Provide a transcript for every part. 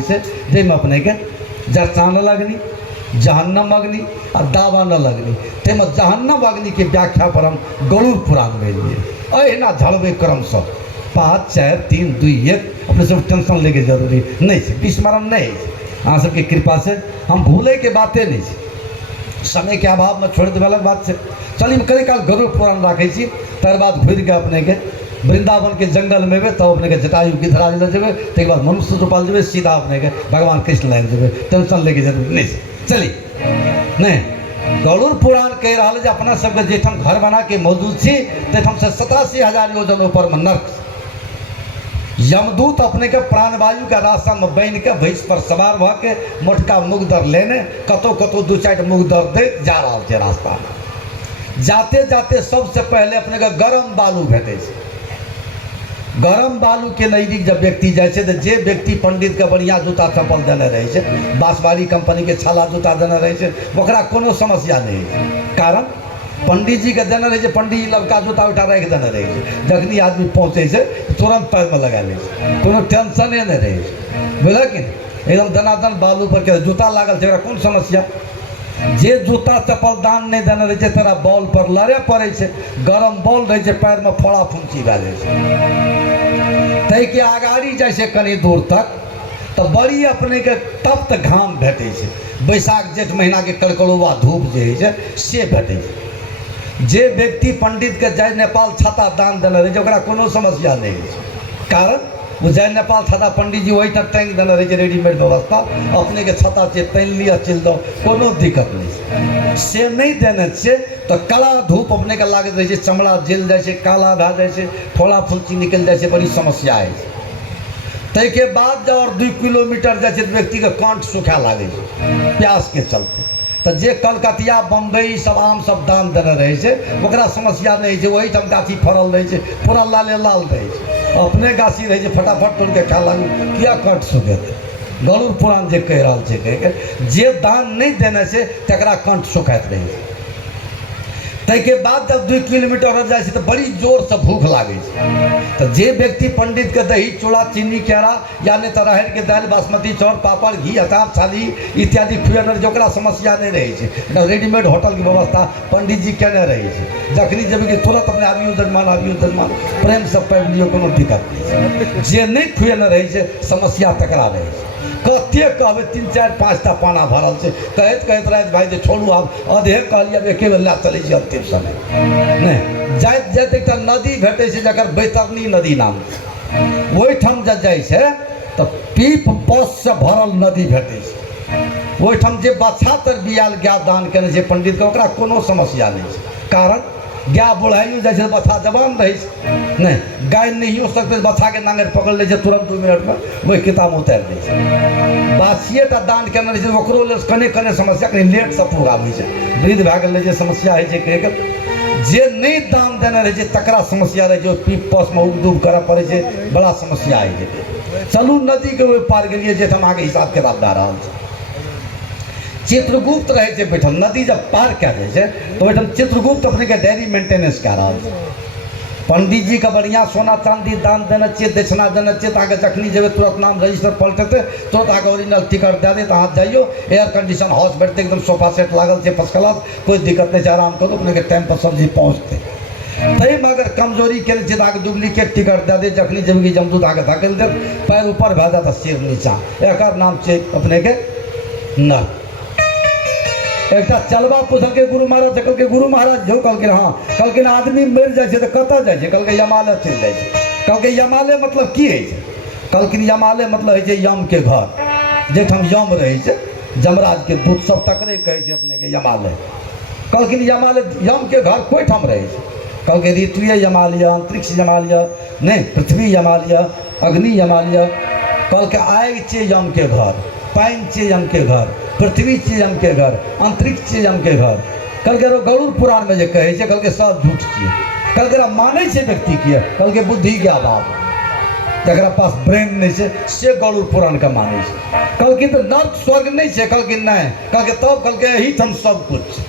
जाहिमे अपने के जरचा न लगनी, जहन्नम अग्नि आ दावा न लगनी। ताहिमे जहन्नम अग्नि के व्याख्या पर हम गरुड़ पुराण में लिए अहिना झड़बे क्रम से 5 4 3 2 1। अपने सब टेंशन लेके जरूरी नहीं है, विस्मरण नहीं है। अहाँ सबके कृपा से हम भूले के बातें नहीं है, समय के अभाव में छोड़ देवे अलग बात है। चलिए कई काल गरुड़ पुराण रखे छी, तर बाद घुर के अपने के वृंदावन के जंगल में तब अपने के जटायु गिधराज ले जेबे, तक बाद मनुष्य रूपाल जेबे, सीधा अपने के भगवान कृष्ण लाइन जेबे, टेंशन लेके जरूरी नहीं है। चलिए नहीं, गरुड़ पुराण कह रहा है अपना सबके जेठम घर बना के मौजूद छी, तेठम से 87,000 योजन ऊपर में नर्क यमदूत अपने के प्राणवायु के रास्ता में बन के भैंस पर सवार भ के मोटका मुग दर लेने कतो कतो 2-4 मुग दर दे जा रहा है रास्ता में। जाते जाते सबसे पहले अपने के गरम बालू भेटे। गरम बालू के नजदीक जब व्यक्ति जाए तो जे व्यक्ति पंडित के बढ़िया जूता चप्पल देने रहे, बांसवाड़ी कंपनी के छाला जूता देने रहे, ओकरा कोनो समस्या नहीं है। कारण पंडित जी के देने रहे, पंडित जी लड़का जूता उठा रख देने रहे, जखनी आदमी पहुँचे से तुरंत पैर में लगा ले, कोनो टेंशने नहीं रहे, बुझल कि एकदम दनादन बालू पर के जूता लागल है, कौन समस्या। जे जूता चप्पल दान नहीं देने रहे तेरा बॉल पर लड़े पड़े से, गरम बॉल रहे पैर में फोड़ा फुंची भए जाए। तै के आगाड़ी जैसे कनी दूर तक तो बड़ी अपने के तप्त घाम भेटे, बैसाख जेठ महीना के कड़कड़ुआ धूप जे है से भेटे। जे व्यक्ति पंडित के जय नेपाल छाता दान देने रहे ओकरा कोनो समस्या नहीं है। कारण वो जय नेपाल छाता पंडित जी वही तक टांग देने रहे, रेडीमेड व्यवस्था, अपने के छाता से तैन लिया चल दो, कोनो दिक्कत नहीं से नहीं देने से तो कला धूप अपने के लागत रहे, चमड़ा जल जाए, काला भए जाए, फोड़ा फुंसी निकल जाए, बड़ी समस्या है। तै के बाद जब और 2 किलोमीटर जाए व्यक्ति के कंठ सूखा लगे प्यास के चलते, तो जे कलकतिया बम्बई सब आम सब दान देने रहे ओकरा समस्या नहीं है। वही ठाम गाछी फड़ल रहे, पूरा लाले लाल रहे, अपने गाछी रहे, फटाफट तोड़ के खा लागू, किया कंठ सूखेते। गरुड़ पुराण जे कह रहा है जे दान नहीं देने से तकरा कंठ सुखात रहे। तै के बाद जब 2 किलोमीटर रह जाए तो बड़ी जोर से भूख लगे, तो जे व्यक्ति पंडित के दही चूड़ा चीनी केरा या नहीं तो राहर के दाल बासमती चाउर पापड़ घी अचार छाली इत्यादि खुएने जो समस्या नहीं रहे, रेडीमेड होटल की व्यवस्था पंडित जी केने रहे। जखनी जब कि तुरंत अपने आबियो जजमान प्रेम से पैब लियो, कोनो दिक्कत नहीं। जे नहीं खुएने रहे समस्या तकरा रहे, कते कहबे 3 4 5 टा पाना भरल से कहत रहे भाई जे छोड़ू आब अधे कहलिए अब एके बेला चले छी अंतिम समय नहीं जाइत जाइत एक नदी भेटे से जकर बैतरनी नदी नाम, वही ठाम जाए से तो पीप पस से भरल नदी भेटे से, वही ठाम जे बच्चा तर बियाल गाय दान केने छै पंडित के ओकरा कोनो समस्या नहीं। कारण गाय बुढ़ाइयो जाए बच्चा जवान रहे नहीं, गाय नहीं हो सकते बच्चा के नांगर पकड़ ले तुरंत 2 मिनट में वही किताब उतार दे। बासिए टा दान केने रहे ओकरो ले कने कने समस्या कहीं लेट से पूरा होइ छै, वृद्ध भए गेल समस्या है जे नहीं दान देने रहे तकरा समस्या रहे, जो पीप पस में उब करे पड़े छै, बड़ा समस्या है। चलू नदी के पार गेलिए जे हम आगे हिसाब किताब दे रहा है। चित्रगुप्त रहे बैठल, नदी जब पार कए जाए तो बैठल चित्रगुप्त अपने के डायरी मेंटेनेंस कए रहा है। पंडित जी का बढ़िया सोना चांदी दान देना चाहिए, दक्षिणा देना चाहिए, ताकि जखनी जेबे तुरंत नाम रजिस्टर पलटेते तुरंत आगे ओरिजिनल टिकट दे दे, अहाँ जाइयो एयर कंडीशन हाउस बैठते एकदम सोफा सेट लागल है फर्स्ट क्लास, कोई दिक्कत नहीं, आराम करो अपने के टाइम पर सब्जी पहुँचते। तही में अगर कमजोरी के आगे डुप्लीकेट टिकट दे दे, जखनी जब जमदूत आगे धकेल दे, पैर ऊपर भए जाता सिर नीचा, एक नाम छै अपने के नर। एक चलबा पूछल के गुरु महाराज से, कहल गुरु महाराज जो कहल हाँ, कहल आदमी मर जाए तो कत जाए, कहल यमालय चल जाए, कहल यमालय मतलब की है, कहल यमालय मतलब है यम के घर, जेठाम यम रहे जमराज के दूत सब तकरे कहे अपने के यमालय। कहल यमालय यम के घर कोई ठाम रहे, कहल ऋतुए यमालय, अंतरिक्ष यमालय नहीं, पृथ्वी यमालय, अग्नि यमालय, कहल आग छै यम के घर, पानि छै यम के घर, पृथ्वी छै यम के घर, अंतरिक्ष छै यम के घर। कहल गरुड़ पुराण में जे कहे छै, कहल सब झूठ छिए, कहल माने छै व्यक्ति किए, कहल बुद्धि के अभाव, जरा पास ब्रेन नहीं है से गरुड़ पुराण का माने छै। कहल तो नर्क स्वर्ग नहीं है, कहल नहीं, कहल तब कहल यही हम सब कुछ,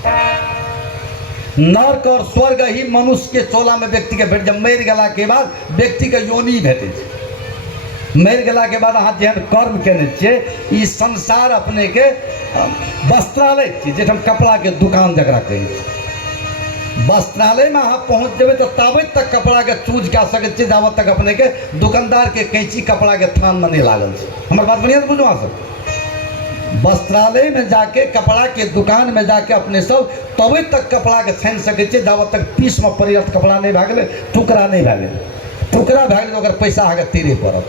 नर्क और स्वर्ग ही मनुष्य के चोला में व्यक्ति के भेट, जब मर गला के बाद व्यक्ति के योनि भेटे, मर गला के बाद अहाँ जेहन कर्म केने छियै, ई संसार अपने के वस्त्रालय छियै, जेठाम कपड़ा के दुकान जकरा कहै छै। वस्त्रालय में अहाँ पहुँच जेबै तो ताबत तक कपड़ा के चूज कऽ सकैत छियै जाबत तक अपने के दुकानदार के कैंची कपड़ा के थान में नहीं लागल छै। हमर बात बढ़िया से बुझू अहाँ सब। वस्त्रालय में जाके कपड़ा के दुकान में जाके अपने सब तबे तक कपड़ा के छानि सकैत छियै जाबत तक पीस में परिवर्त कपड़ा नहीं भए गेलै, टुकड़ा नहीं भए गेलै। टुकड़ा भए गेलै ओकर पैसा अहाँके तीरे पड़त।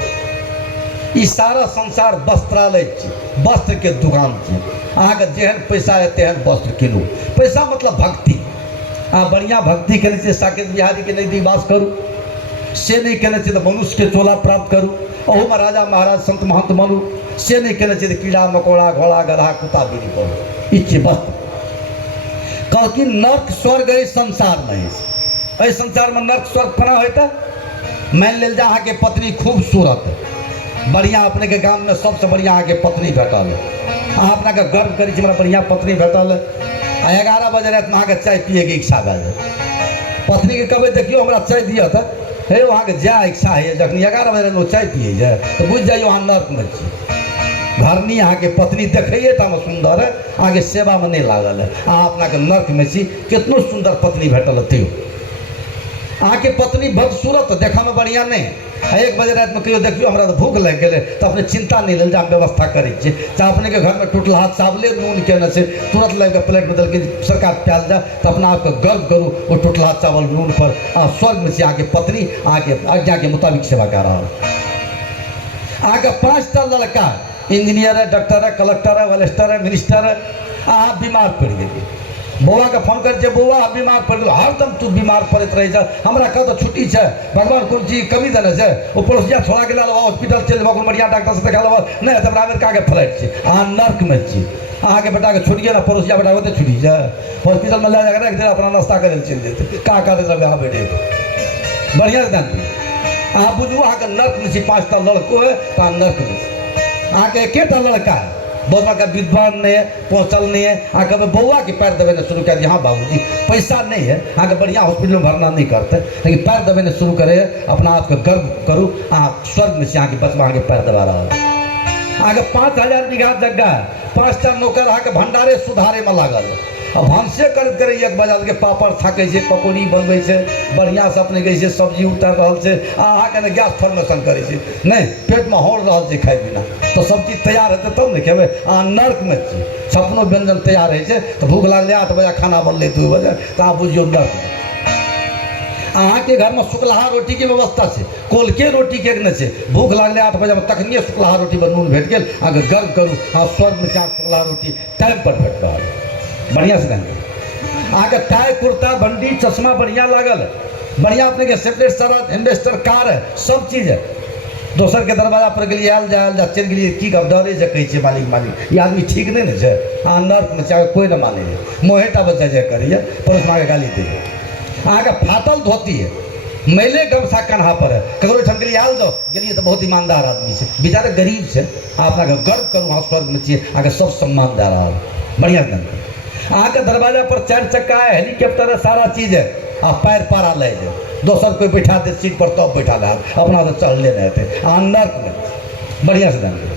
ई सारा संसार वस्त्रालय छै, वस्त्र के दुकान छै। अहाँके जेहन पैसा है तेहन वस्त्र कीनू। पैसा मतलब भक्ति। अहाँ बढ़िया भक्ति केने छियै साकेत बिहारी के नजदीक वास करू, से नहीं केने छियै तो मनुष्य के चोला प्राप्त करू, ओहू में राजा महाराज संत महंत बनू, से नहीं केने छियै तो कीड़ा मकोड़ा घोड़ा गधा कुत्ता बिरी करू। ई छै वस्त्र। कहलखिन नर्क स्वर्ग एहि संसार में है। एहि संसार में नर्क स्वर्ग केना होता? मान लेल जा अहाँके पत्नी खूबसूरत, बढ़िया, अपने के गांव में सबसे बढ़िया अहाँके पत्नी भेटल, अहाँ अपना के गर्व करी हमरा बढ़िया पत्नी भेटल। आ 11 बजे रात में अहाँके चाय पिए के इच्छा भए जाए, पत्नी के कहबै देखियो हमरा चाय दिअ तऽ हे वहाँ के जाए इच्छा है, जखनी 11 बजे रात में चाय पिए जाए तो बुझ जाइयो अहाँ नर्क में छी। घरनी अहाँ के पत्नी देखिए टा में सुंदर है, अहाँ के सेवा में नहीं लागल है, अहाँ अपना के नर्क में छी। कितनो सुंदर पत्नी भेटल तैयो अहाँ के पत्नी बदसूरत, देखा में बढ़िया नहीं। 1 बजे रात में कहियो देखियो हमरा तो भूख लग गए तो अपने चिंता नहीं लेल, हम व्यवस्था करै छी। चाहे अपने के घर में टूटला चावले नून केने से तुरंत लग प्लेट में दल सरकार प्याल जाए तो अपना आपके गर्व करू वो टूटला चावल नून पर। अहाँ स्वर्ग में छी, अहाँ के पत्नी अहाँ के आज्ञा के मुताबिक सेवा कर रहा। अहाँ के 5टा लड़का इंजीनियर है, डॉक्टर है, कलेक्टर है, वेलेस्टर है, मिनिस्टर है। अहाँ बीमार पड़ गए, बौआ के फोन कर बौआ बीमार पड़ गए, हरदम तू बीमार पड़त रहे, हमरा कह तो छुट्टी है, भगवान कोन चीज कमी देने से वो पड़ोसिया छोड़ा के ला हॉस्पिटल चल जाओ, बढ़िया डॉक्टर से देखा लो, नहीं तो अमेरिका के फ्लाइट छै। अहाँ नर्क में छी, अहाँ के बेटा के छुटिए ना, पड़ोसिया बेटा होते छुट्टी जाए, हॉस्पिटल में ले जाकर रख दे, अपना नाश्ता करे चल देते का देते अहाँ बेटे बढ़िया से ध्यान। अहाँ बुझू अहाँ के नर्क में छी। 5टा लड़को है तो अहाँ नर्क में छी। अहाँ के एकेटा लड़का है, बहुत बड़का विद्वान नहीं है, पहुँचल नहीं है, अहाँ कभी बउआ के पैर दबेने शुरू कर दिया। हाँ बाबूजी पैसा नहीं है, अहाँ के बढ़िया हॉस्पिटल में भरना नहीं करते, लेकिन पैर दबेने शुरू करे, अपना आप के गर्व करू। अहाँ स्वर्ग में से अहाँ के बचवा अहाँ के पैर दबा रहा है। अहाँ के 5000 बीघा जगह है, 5टा नौकर अहाँ के भंडारे सुधारे में लागल। अब हमसे करत करे 1 बजा के पापड़ थाके छै, पकौड़ी बनबै छै, बढ़िया से अपने के सब्जी उतार रहल छै, अहाँ के गैस फॉर्मेशन करे छै, नहीं पेट में हौड़ रहल छै खाए बिना, तो सब चीज तैयार हेतै तब ने खेबै। अहाँ नर्क में छी, सपनो व्यंजन तैयार है छै, तो भूख लागले 8 बजे खाना बनले 2 बजे तो अहाँ बुझियो नर्क में। अहाँ के घर में शुक्लहा रोटी के व्यवस्था है, कोलके रोटी के नहीं है, भूख लागले 8 बजे में तखनिए शुक्लहा रोटी पर नून भेट गेल, अहाँ गर्व करू अहाँ स्वर्ग में शुक्लहा रोटी टाइम पर भेट रहा है। बढ़िया से अहाँ के टाई कुर्ता बंडी चश्मा बढ़िया लागल, बढ़िया अपने के सेपरेट सारा इन्वेस्टर कार है, सब चीज है। दोसर के दरवाजा पर गेलिए आयल जा चल गेलिए, की कब डरे से कहै छै मालिक मालिक, ये आदमी ठीक नहीं ने छै। अहाँ नर्क में चाहे कोई न माने, मोहेटा बच्चा जे करिए पड़ोस में गाली दे। अहाँ के फाटल धोती है, मैले गमछा कन्हा पर है, ककरो ठाम गेलिए आयल जाओ गेलिए तो बहुत ईमानदार आदमी से, बेचारे गरीब से, अहाँ अपना के गर्व करू अहाँ स्वर्ग में छियै, अहाँ के सब सम्मान दे रहा है। बढ़िया ढंग अहाँ के दरवाजा पर 4 चक्का है, हेलीकॉप्टर है, सारा चीज है, आप पैर पारा ले जाओ, दोसर कोई बैठा दे सीट पर तब बैठा दे, अपना तो चल ले रहे थे। अहाँ नर्क में बढ़िया से ढंग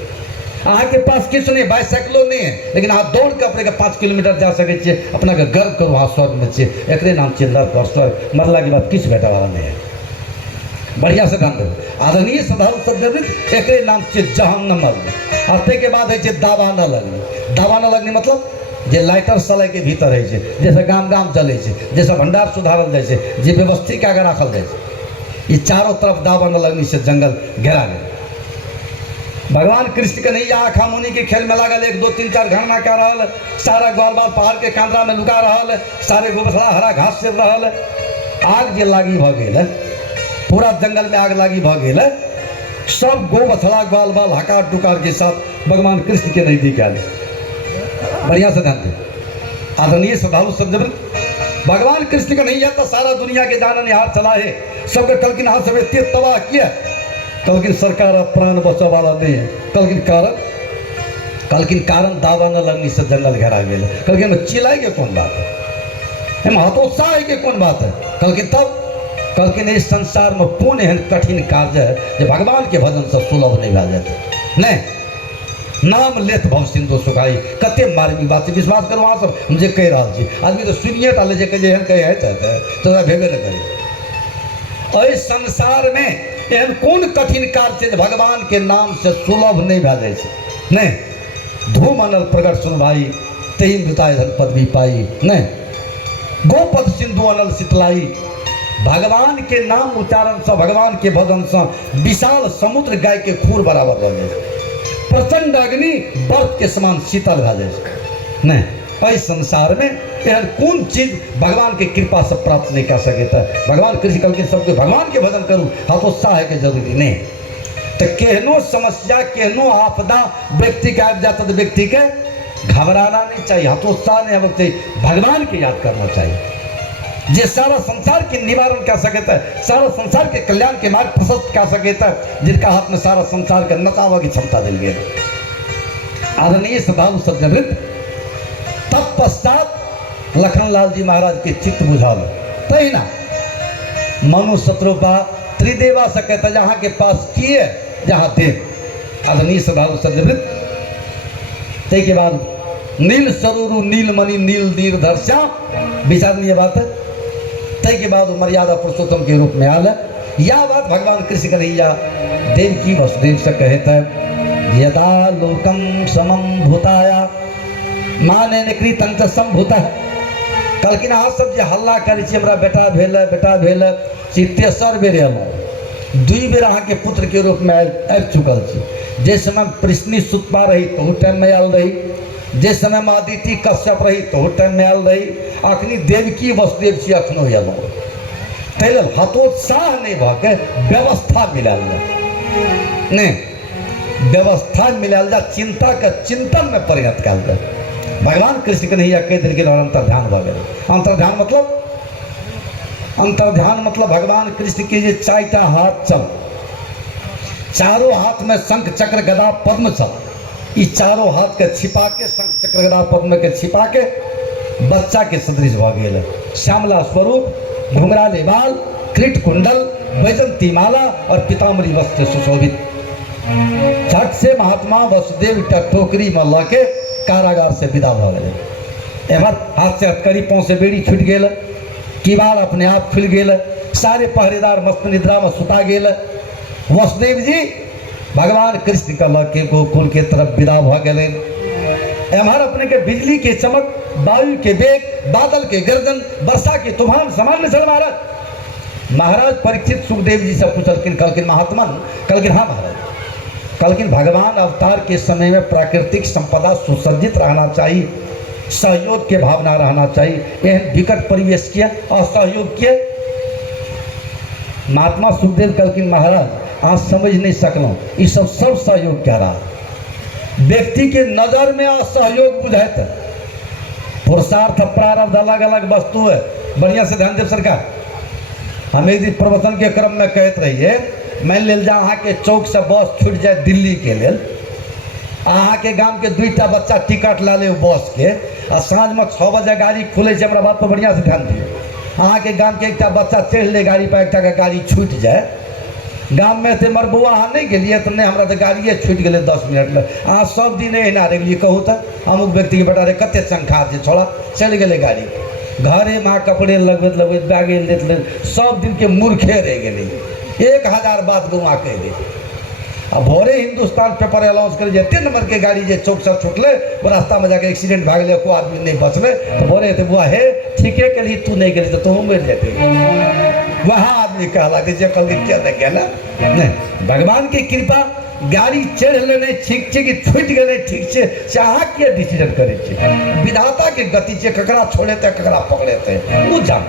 अहाँ के पास किछु नहीं, बाइसाइकिलो नहीं है, लेकिन अहाँ दौड़ के अपने के 5 किलोमीटर जा सके छियै, अपना के गर्व करू अहाँ स्वर्ग में छियै। एकरे नाम छियै नर्क और स्वर्ग, मरला के बाद किछु भेटे वाला नहीं है। बढ़िया से ढंग आदरणीय साधारण शब्द एकरे नाम छियै जहन्नम। और के बाद है दावा न लगनी। दावा न लगनी मतलब जे लाइटर सलाइ के भीतर है छै, जैसे गाम गाम चले छै, जैसे भंडार सुधारल जाए छै, जे व्यवस्थित कए के राखल जाए छै, ये चारों तरफ दावा न लगनी से जंगल घेरा गया। भगवान कृष्ण के नहीं आखा मुनि के खेल में लागल, 1 2 3 4 गणना कर रहा, सारा ग्वाल बाल पहाड़ के कांदरा में लुका रहा, सारे गोबछड़ा हरा घास से रहा, आग जे लागी भ गेल, पूरा जंगल में आग लागी भ गेल, सब गोबछड़ा ग्वाल बाल हकार डुकार के साथ भगवान कृष्ण के नजदीक आए। बढ़िया से ध्यान दे आदरणीय श्रद्धालु सज्जन, भगवान कृष्ण का नहीं आता सारा दुनिया के जानन हाथ चला है, सबके कलकिन हाथ से तेज तबाह किया, कलकिन सरकार प्राण बचा वाला नहीं है, कलकिन कारण दावा न लगनी से जंगल घेरा गया, कलकिन चिल्लाए के कौन बात है, हतोत्साह है कि कौन बात है, कलकिन तब कहलखिन इस संसार में कोन एहन कठिन कार्य है जे भगवान के भजन से सुलभ नहीं भए जाते। नहीं, नाम लेत भव सिंधु सुखाई। कते मार्मिक बात छै, विश्वास करू अहाँ सब हम जे कहि रहल छी। आदमी तो सुनिए टा ले जे एहन कहे तो भेबे न करी। एहि संसार में एहन कोन कठिन कार्य छै जे भगवान के नाम से सुलभ नहीं भए जाइ छै। नहीं, धूम अनल प्रगट सुन भाई, तही मृताय धन पदवी पाई। नहीं, गोपद सिंधु अनल शीतलाई। भगवान के नाम उच्चारण से, भगवान के भजन से विशाल समुद्र गाय के खूर बराबर रह जाए, प्रचंड अग्नि बर्फ के समान शीतल भए जाए। नहीं, एहि संसार में एहन कोन चीज भगवान के कृपा से प्राप्त नहीं कर सके। भगवान कृष्ण कहलखिन सबके भगवान के भजन करूँ, हतोत्साह के जरूरी नहीं। तो केहनो समस्या, केहनो आपदा व्यक्ति के आबि जाता तो व्यक्ति के घबराना नहीं चाहिए, हतोत्साह नहीं होना चाहिए, भगवान के याद करना चाहिए। जे सारा संसार के निवारण कर सके, सारा संसार के कल्याण के मार्ग प्रशस्त कर सके, जिनका हाथ में सारा संसार के नचावा की क्षमता दिल गई। आदरणीय श्रद्धालु सज्जनवृंद, तत्पश्चात लखनलाल जी महाराज के चित्त बुझाल तही ना मनु शत्रुपा त्रिदेवा से कहता जहाँ के पास किए जहाँ देव। आदरणीय श्रद्धालु सज्जनवृंद, तय के बाद नील सरूरु नीलमणि नील दीर्घ श्याम विचारणीय बात है। तय के बाद मर्यादा पुरुषोत्तम के रूप में आल। यह बात भगवान कृष्ण कन्हैया देवकी वसुदेव से कहते हैं, यदा लोकम समम भूताया माने कृतं च संभूतः। कहलखिन अहाँ सब जे हल्ला करै छी हमरा बेटा भेल तेसर बेर एलहुँ, 2 बेर अहाँ के पुत्र के रूप में आबि चुकल छी। जे समय पृश्नी सुतपा रही तो टाइम में आयल रही, जे समय में अदिति कश्यप रही तो टाइम में आयल रही, अखनी देवकी वसुदेव छी अखनो एलहुँ। ताहि लेल हतोत्साह नहीं भऽ के व्यवस्था मिलायल जाए, नहीं व्यवस्था मिलायल जाए, चिंता के चिंतन में परिणत कयल जाए। भगवान कृष्ण कन्हैया कहि देलखिन और अंतर्ध्यान भऽ गेल। अंतर्ध्यान मतलब भगवान कृष्ण के जे 4टा हाथ छल, चारों हाथ में शंख चक्र गदा पद्म छल, ई चारों हाथ के छिपा के, शंख चक्र गदा पद्म के छिपा के बच्चा के सदृश भऽ गेल। श्यामला स्वरूप, घुंघराले बाल, कृट कुंडल, वैजंती माला और पीताम्बरी वस्त्र सुशोभित। झट से महात्मा वसुदेव टोकरी में ल के कारागार से विदा भऽ गेल। एमहर हाथ से हथकड़ी, पाँव से बेड़ी छूट गेल, किवाड़ अपने आप खुल गेल, सारे पहरेदार मस्त निद्रा में सुता गेल। वसुदेव जी भगवान कृष्ण के ल के गोकुल के तरफ विदा भऽ गेल। एमहर अपने के बिजली के चमक, वायु के वेग, बादल के गर्जन, वर्षा के तूफान सामान्य चल महाराज परीक्षित सुखदेव जी से पूछलखिन, कहलखिन महात्मन, कहलखिन हाँ महाराज। कहलखिन भगवान अवतार के समय में प्राकृतिक संपदा सुसज्जित रहना चाहिए, सहयोग के भावना रहना चाहिए, एहन विकट परिवेश के असहयोग के। महात्मा सुखदेव कहलखिन महाराज अहाँ समझ नहीं सकलौं, ई सब सहयोग कह रहा। व्यक्ति के नजर में असहयोग बुझाइत, पुरुषार्थ प्रारब्ध अलग अलग वस्तु है। बढ़िया से ध्यान देव सरकार। हम एक दिन प्रवचन के क्रम में कहते रहिए, मान लेल जा अहाँ के चौक से बस छूट जाए दिल्ली के लेल, अहाँ के गांव के 2टा बच्चा टिकट ला ले बस के, आ साँझ में 6 बजे गाड़ी खुले छै, हमरा बात पर बढ़िया से ध्यान दिए। अहाँ के गांव के एकटा बच्चा चढ़ ले गाड़ी पर, एकटा के गाड़ी छूट जाए, गाँव में थे मर बउआ अहाँ नहीं गेलिए तो नहीं, हमरा तो गाड़िए छूट गए 10 मिनट में। अहाँ सब दिन एना रहिए, कहूँ तो अमुक व्यक्ति के बेटा रे कते संखा छै, छोड़ा चढ़ गए गाड़ी, घरे माँ कपड़े लगबैत बैगे लेत सब दिन के मूर्खे रह गए, 1000 बात गौआ कह दे। अब भोरे हिंदुस्तान पेपर अनाउंस कर 3 नंबर के गाड़ी जे चौक से छुटले, वो रास्ता में जाके एक्सीडेंट भाग गए, कोई आदमी नहीं बचले, तो भोरे तो बुआ हे ठीके के लिए तू नहीं गली तो तू मर जाते। वहाँ आदमी कहला कि जे कल क्या देखे ना, नहीं भगवान की कृपा, गाड़ी चढ़ लेने ठीक छै कि छूट गए ठीक छै, से अहाँ के डिसीजन करे छै, विधाता के गति छै, ककरा छोड़ेते ककरा पकड़ेते वो जान।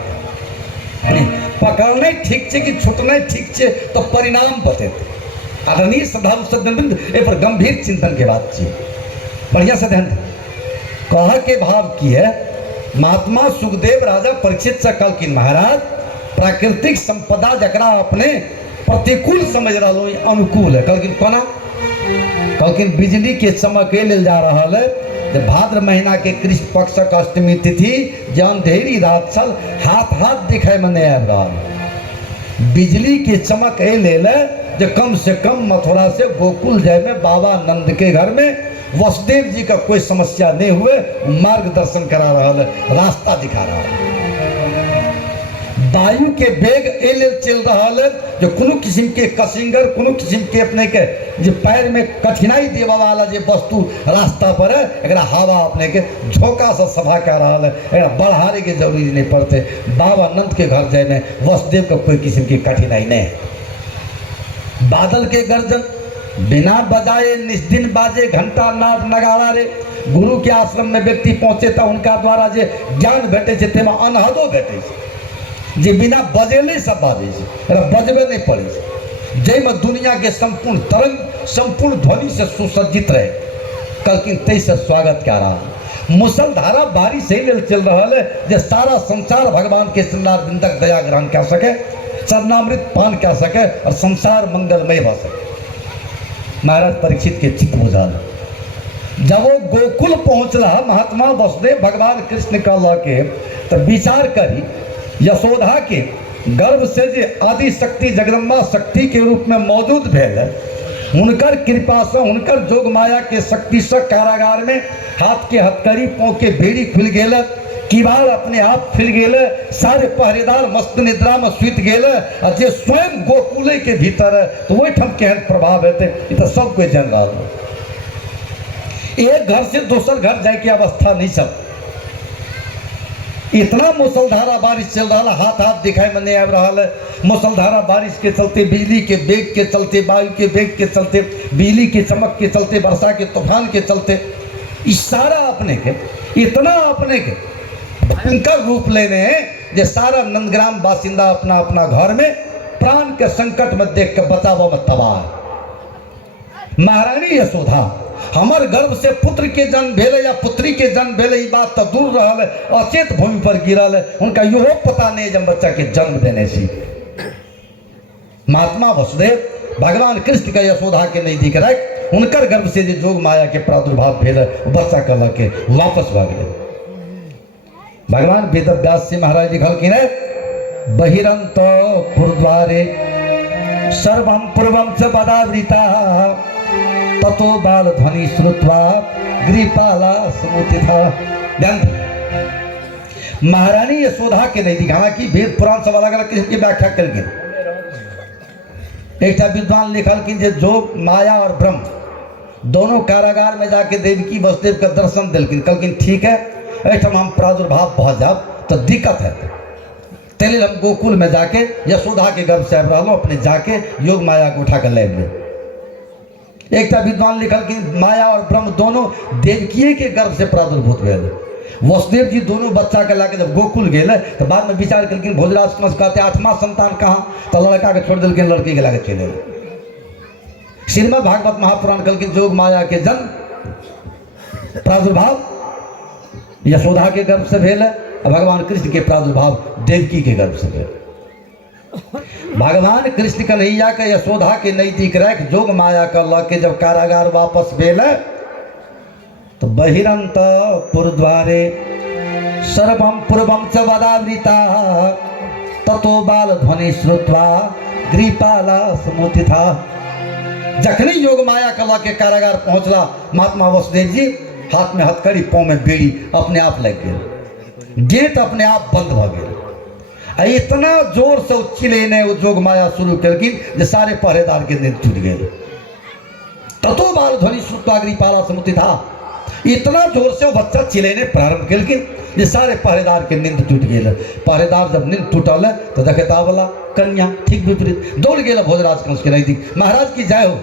पकड़ने ठीक छै कि छूटने ठीक छै तो परिणाम बतेते। आदरणीय श्रद्धालु सज्जनवृंद, ए पर गंभीर चिंतन के बात छी, बढ़िया से ध्यान कह के भाव की है। महात्मा सुखदेव राजा परीक्षित से कहलखिन महाराज प्राकृतिक संपदा जकरा अपने प्रतिकूल समझ रहा अनुकूल है। कहलखिन कोना? कहलखिन बिजली के चमक लेल जा रहा है, भाद्र महीना के कृष्ण पक्षक अष्टमी तिथि जे अंधेरी रात छल, हाथ दिखाई में नहीं आबि रहा। बिजली की चमक ए ले ले जो कम से कम मथुरा से गोकुल जाए में बाबा नंद के घर में वसुदेव जी का कोई समस्या नहीं हुए, मार्गदर्शन करा रहा है, रास्ता दिखा रहा है। वायु के बेग ए ले चल रहा है जो कोनो किस्म के कसिंगर, कोनो किस्म के अपने के जो पैर में कठिनाई देवा वाला जो वस्तु रास्ता पर है, एकरा हवा अपने के झोंका से सभा कर रहा है, एकरा बढ़ाने की जरूरी नहीं पड़ते। बाबा नंद के घर जाए में वसुदेव का कोई किस्म की कठिनाई नहीं। बादल के गर्जन बिना बजाए निस्दिन बाजे, घंटा नाद नगाड़ा रे। गुरु के आश्रम में व्यक्ति पहुंचे तो उनका द्वारा जे ज्ञान भेटे से तेमा अनहदो भेटे से, जे बिना बजेले सब बाजे से, बजबे नहीं पड़े, जय में दुनिया के संपूर्ण तरंग संपूर्ण ध्वनि से सुसज्जित रहे। कल तेईस स्वागत क्या रहा। मुसलधारा बारिश से चल रहा है जे सारा संसार भगवान के श्रृंगार बिंदक दया ग्रहण कर सके, चरणामृत पान कर सके और संसार मंगलमय हो सके। महाराज परीक्षित के चित्त बुझाल। जब वो गोकुल पहुंच रहा महात्मा वसुदेव भगवान कृष्ण का लौके तो विचार करी यशोदा के गर्भ से जे आदि शक्ति जगदम्बा शक्ति के रूप में मौजूद भेल, उनकर कृपा से उनकर जोग माया के शक्ति से कारागार में हाथ के हथकड़ी पाँव के बेड़ी खुल गए, किवाड़ अपने आप खुल गए, सारे पहरेदार मस्त निद्रा में सुत गए, और जे स्वयं गोकुले के भीतर है तो वही ठम केहन प्रभाव हेते तो सब कोई जान रहा है। एक घर से दूसर घर जाए की अवस्था नहीं सब। इतना मुसलधारा बारिश चल रहा है, हाथ हाथ दिखाई में नहीं आ रहा है। मुसलधारा बारिश के चलते, बिजली के बेग के चलते, वायु के बेग के चलते, बिजली की चमक के चलते, वर्षा के तूफान के चलते, इशारा अपने के इतना अपने के भयंकर रूप लेने जो सारा नंदग्राम बासिंदा अपना अपना घर में प्राण के संकट में देख के बचाव में तबाह। महारानी यशोदा हमार गर्भ से पुत्र के जन्म भेले या पुत्री के जन्म भेले, ये बात तो दूर रहल, अचेत भूमि पर गिरल, उनका यहो पता नहीं जब बच्चा के जन्म देने से। महात्मा वसुदेव भगवान कृष्ण का यशोदा के नजदीक रख उनकर गर्भ से जो जोग माया के प्रादुर्भाव भेल, बच्चा कल के वापस भाग गए। भगवान वेद व्यास जी महाराज लिखल कि ने बहिरंत पुरद्वारे सर्वम पूर्वम च बदावृता ततो बाल ध्वनि श्रुत्वा गृहपाला समुत्थिता। महारानी यशोदा के नजदीक, हालांकि वेद पुराण सब अलग अलग किस्म की व्याख्या कल गई। एक विद्वान लिखल कि जोग माया और ब्रह्म दोनों कारागार में जाके देवकी वसुदेव का दर्शन दिलकिन, कहलकिन ठीक है ऐठम हम प्रादुर्भाव पहुँच जाब तो दिक्कत है, तेल हम गोकुल में जाके यशोदा के गर्भ से आब रहा अपने जाके योग माया को उठा कर ले। एक विद्वान लिखल कि माया और ब्रह्म दोनों देवकीय के गर्भ से प्रादुर्भूत हुए। वसुदेव जी दोनों बच्चा के लाके जब गोकुल गए तो बाद में विचार कलकिन भोजराज कंस कहते आठवां संतान कहाँ, तो लड़का के छोड़ दिलकिन, लड़की के लाके चले। श्रीमद् भागवत महापुराण कलकिन जोग माया के जन्म प्रादुर्भाव यशोदा के गर्भ से भेल, भगवान कृष्ण के प्रादुर्भाव देवकी के गर्भ से भेल। भगवान कृष्ण कन्हैया के यशोदा के नजदीक रख जोग माया का ला के जब कारागार वापस भेल तो बहिरंत पुरद्वारे सर्वम पूर्वम च वदावृता ततो बाल ध्वनि श्रुत्वा गृहपाला समुत्थिता। जखनी योग माया का ला के कारागार पहुंचला महात्मा वसुदेव जी हाथ में हथकड़ी पाँव में बेड़ी अपने आप लग गए, गेट अपने आप बंद हो गए। इतना जोर से चिल्लाने जोग माया शुरू करकिन जे सारे पहरेदार के नींद टूट गए। ततो बाल ध्वनि श्रुत्वा गृहपाला समुत्थिता। इतना जोर से वो बच्चा चिल्लाने प्रारंभ करकिन जे सारे पहरेदार के नींद टूट गए। पहरेदार जब नींद टूटल तो देखता वाला कन्या ठीक विपरीत दौड़ गए भोजराज कंस के नजदीक, महाराज की जय हो।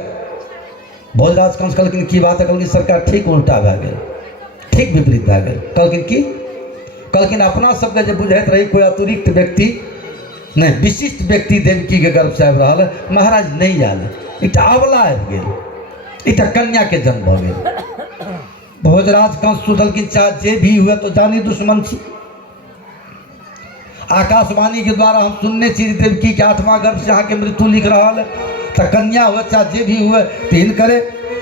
भोजराज कंस कहलकिन की बात है, कहलकिन सरकार ठीक उल्टा भए गेल, ठीक विपरीत भए गेल। कहलकिन की, कहलकिन अपना सबके जो बुझाइत रही कोई अतिरिक्त व्यक्ति नहीं, विशिष्ट व्यक्ति देवकी के गर्भ से आबि रहा है, महाराज नहीं आयल, एकटा अबला आबि गेल, एकटा कन्या के जन्म भ गेल। भोजराज कंस सोचलकिन चाहे जे भी हुए तो जानी दुश्मन छी। आकाशवाणी के द्वारा हम सुनने छी देवकी के 8वां गर्भ से अहाँ के मृत्यु लिख रहा है, तो कन्या हुए चाहे जे भी हुए तो हिनकरे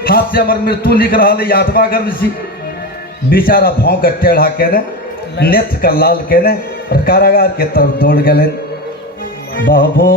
हाथ से हमर मृत्यु लिख रहा है, 8वां गर्भ छी। बेचारा भाव के टेढ़ा केने नेत्र का लाल केने और कारागार के तरफ दौड़ गए। बहबो